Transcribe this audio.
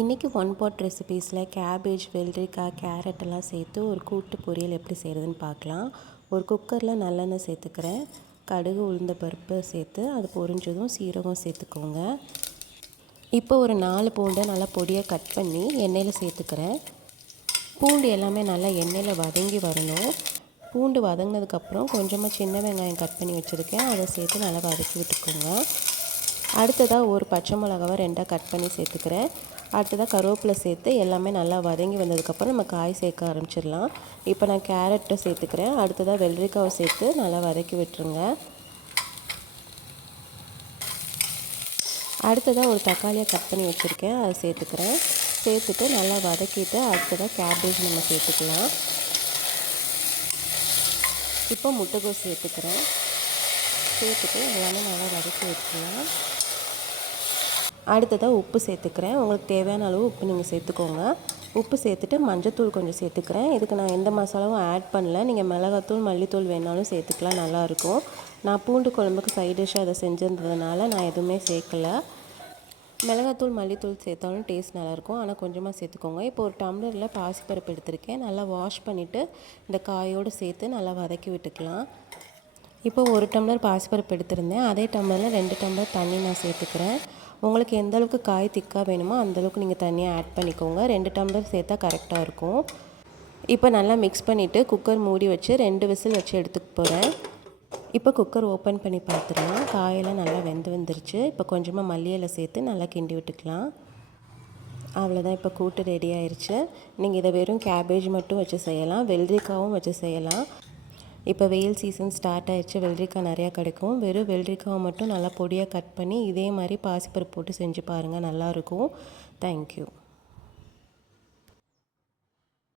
இன்றைக்கி one pot ரெசிபீஸில் cabbage, வெள்ளரிக்காய், carrot எல்லாம் சேர்த்து ஒரு கூட்டு பொரியல் எப்படி செய்கிறதுன்னு பார்க்கலாம். ஒரு குக்கரில் நல்லெண்ணெய் சேர்த்துக்கிறேன். கடுகு, உளுந்த பருப்பு சேர்த்து அது பொரிஞ்சதும் சீரகம் சேர்த்துக்கோங்க. இப்போ ஒரு 4 பூண்டை நல்லா பொடியாக கட் பண்ணி எண்ணெயில் சேர்த்துக்கிறேன். பூண்டு எல்லாமே நல்லா எண்ணெயில் வதங்கி வரணும். பூண்டு வதங்கினதுக்கப்புறம் கொஞ்சமாக சின்ன வெங்காயம் கட் பண்ணி வச்சுருக்கேன், அதை சேர்த்து நல்லா வதக்கி விட்டுக்கோங்க. அடுத்ததாக ஒரு பச்சை மிளகாவை 2ஆக கட் பண்ணி சேர்த்துக்கிறேன். அடுத்ததாக கருவேப்பிலை சேர்த்து எல்லாமே நல்லா வதங்கி வந்ததுக்கப்புறம் நம்ம காய் சேர்க்க ஆரம்பிச்சிடலாம். இப்போ நான் கேரட்டை சேர்த்துக்கிறேன். அடுத்ததாக வெள்ளரிக்காவை சேர்த்து நல்லா வதக்கி விட்டுருங்க. அடுத்ததாக ஒரு தக்காளியை கட் பண்ணி வச்சுருக்கேன், அதை சேர்த்துக்கிறேன். சேர்த்துட்டு நல்லா வதக்கிட்டு அடுத்ததாக கேபேஜ் நம்ம சேர்த்துக்கலாம். இப்போ முட்டைகோஸ் சேர்த்துக்கிறேன். சேர்த்துட்டு எல்லாமே நல்லா வதக்கி வச்சுக்கலாம். அடுத்ததாக உப்பு சேர்த்துக்கிறேன். உங்களுக்கு தேவையான அளவு உப்பு நீங்கள் சேர்த்துக்கோங்க. உப்பு சேர்த்துட்டு மஞ்சத்தூள் கொஞ்சம் சேர்த்துக்கிறேன். இதுக்கு நான் எந்த மசாலாவும் ஆட் பண்ணல. நீங்கள் மிளகாத்தூள், மல்லித்தூள் வேணாலும் சேர்த்துக்கலாம், நல்லாயிருக்கும். நான் பூண்டு குழம்புக்கு சைட் டிஷ்ஷாக அதை செஞ்சிருந்ததுனால நான் எதுவுமே சேர்க்கலை. மிளகாத்தூள், மல்லித்தூள் சேர்த்தாலும் டேஸ்ட் நல்லாயிருக்கும், ஆனால் கொஞ்சமாக சேர்த்துக்கோங்க. இப்போ ஒரு டம்ளரில் பாசிப்பருப்பு எடுத்திருக்கேன். நல்லா வாஷ் பண்ணிவிட்டு இந்த காயோடு சேர்த்து நல்லா வதக்கி விட்டுக்கலாம். இப்போ ஒரு டம்ளர் பாசிப்பருப்பு எடுத்திருந்தேன், அதே டம்ளரில் 2 டம்ளர் தண்ணி நான் சேர்த்துக்கிறேன். உங்களுக்கு எந்த அளவுக்கு காய் திக்காக வேணுமோ அந்தளவுக்கு நீங்கள் தண்ணியை ஆட் பண்ணிக்கோங்க. 2 டம்ளர் சேர்த்தா கரெக்டாக இருக்கும். இப்போ நல்லா மிக்ஸ் பண்ணிவிட்டு குக்கர் மூடி வச்சு 2 விசில் வச்சு எடுத்துக்க போகிறேன். இப்போ குக்கர் ஓப்பன் பண்ணி பார்த்துடலாம். காயெல்லாம் நல்லா வந்துருச்சு. இப்போ கொஞ்சமாக மல்லி இலை சேர்த்து நல்லா கிண்டி விட்டுக்கலாம். அவ்வளோதான், இப்போ கூட்டு ரெடி ஆயிடுச்சு. நீங்கள் இதை வெறும் கேபேஜ் மட்டும் வச்சு செய்யலாம், வெள்ளரிக்காவும் வச்சு செய்யலாம். இப்போ வெயில் சீசன் ஸ்டார்ட் ஆகிடுச்சு, வெள்ளரிக்காய் நிறையா கிடைக்கும். வெறும் வெள்ளரிக்காவை மட்டும் நல்லா பொடியாக கட் பண்ணி இதே மாதிரி பாசிப்பருப்பு போட்டு செஞ்சு பாருங்கள், நல்லாயிருக்கும். தேங்க்யூ.